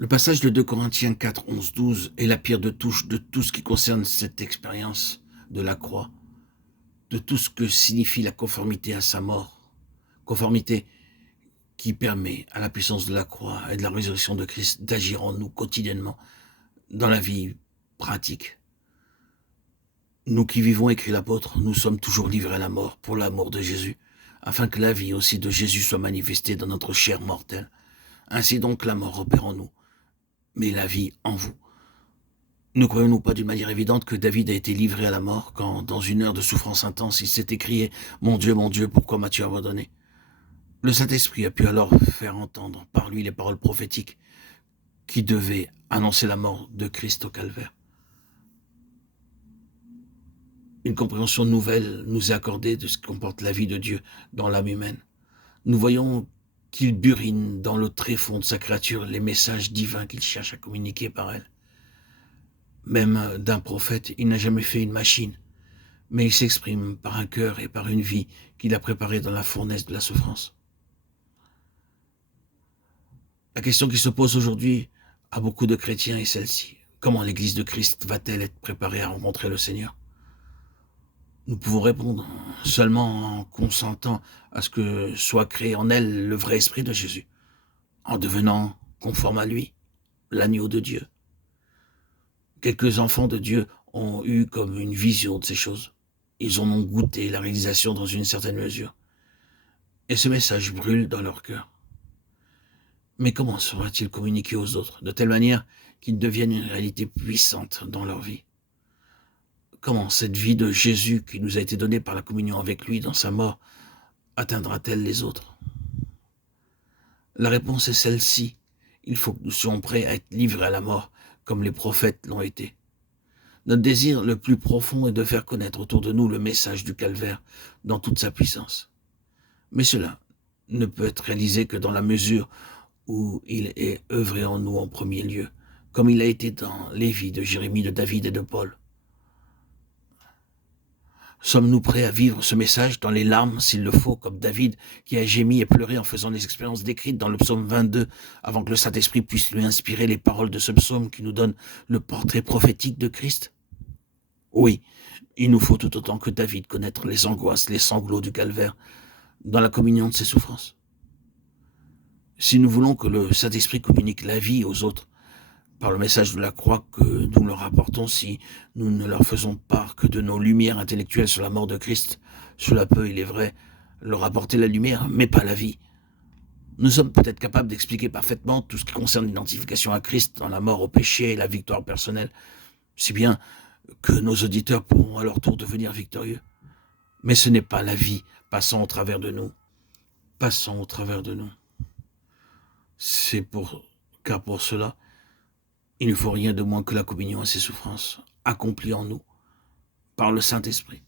Le passage de 2 Corinthiens 4, 11, 12 est la pierre de touche de tout ce qui concerne cette expérience de la croix, de tout ce que signifie la conformité à sa mort, conformité qui permet à la puissance de la croix et de la résurrection de Christ d'agir en nous quotidiennement dans la vie pratique. Nous qui vivons, écrit l'apôtre, nous sommes toujours livrés à la mort pour l'amour de Jésus, afin que la vie aussi de Jésus soit manifestée dans notre chair mortelle. Ainsi donc la mort opère en nous, mais la vie en vous. Ne croyons-nous pas d'une manière évidente que David a été livré à la mort quand, dans une heure de souffrance intense, il s'est écrié « Mon Dieu, pourquoi m'as-tu abandonné ?» Le Saint-Esprit a pu alors faire entendre par lui les paroles prophétiques qui devaient annoncer la mort de Christ au calvaire. Une compréhension nouvelle nous est accordée de ce que comporte la vie de Dieu dans l'âme humaine. Nous voyons qu'il burine dans le tréfonds de sa créature les messages divins qu'il cherche à communiquer par elle. Même d'un prophète, il n'a jamais fait une machine, mais il s'exprime par un cœur et par une vie qu'il a préparée dans la fournaise de la souffrance. La question qui se pose aujourd'hui à beaucoup de chrétiens est celle-ci. Comment l'Église de Christ va-t-elle être préparée à rencontrer le Seigneur ? Nous pouvons répondre seulement en consentant à ce que soit créé en elle le vrai esprit de Jésus, en devenant conforme à lui, l'agneau de Dieu. Quelques enfants de Dieu ont eu comme une vision de ces choses. Ils en ont goûté la réalisation dans une certaine mesure. Et ce message brûle dans leur cœur. Mais comment sera-t-il communiqué aux autres, de telle manière qu'il devienne une réalité puissante dans leur vie ? Comment cette vie de Jésus qui nous a été donnée par la communion avec lui dans sa mort atteindra-t-elle les autres ? La réponse est celle-ci. Il faut que nous soyons prêts à être livrés à la mort, comme les prophètes l'ont été. Notre désir le plus profond est de faire connaître autour de nous le message du calvaire dans toute sa puissance. Mais cela ne peut être réalisé que dans la mesure où il est œuvré en nous en premier lieu, comme il a été dans les vies de Jérémie, de David et de Paul. Sommes-nous prêts à vivre ce message dans les larmes, s'il le faut, comme David, qui a gémi et pleuré en faisant les expériences décrites dans le psaume 22, avant que le Saint-Esprit puisse lui inspirer les paroles de ce psaume qui nous donne le portrait prophétique de Christ ? Oui, il nous faut tout autant que David connaître les angoisses, les sanglots du calvaire, dans la communion de ses souffrances. Si nous voulons que le Saint-Esprit communique la vie aux autres, par le message de la croix que nous leur apportons, si nous ne leur faisons part que de nos lumières intellectuelles sur la mort de Christ, cela peut, il est vrai, leur apporter la lumière, mais pas la vie. Nous sommes peut-être capables d'expliquer parfaitement tout ce qui concerne l'identification à Christ dans la mort au péché et la victoire personnelle, si bien que nos auditeurs pourront à leur tour devenir victorieux. Mais ce n'est pas la vie passant au travers de nous. Passant au travers de nous. Car pour cela, il ne faut rien de moins que la communion à ses souffrances, accomplie en nous par le Saint-Esprit.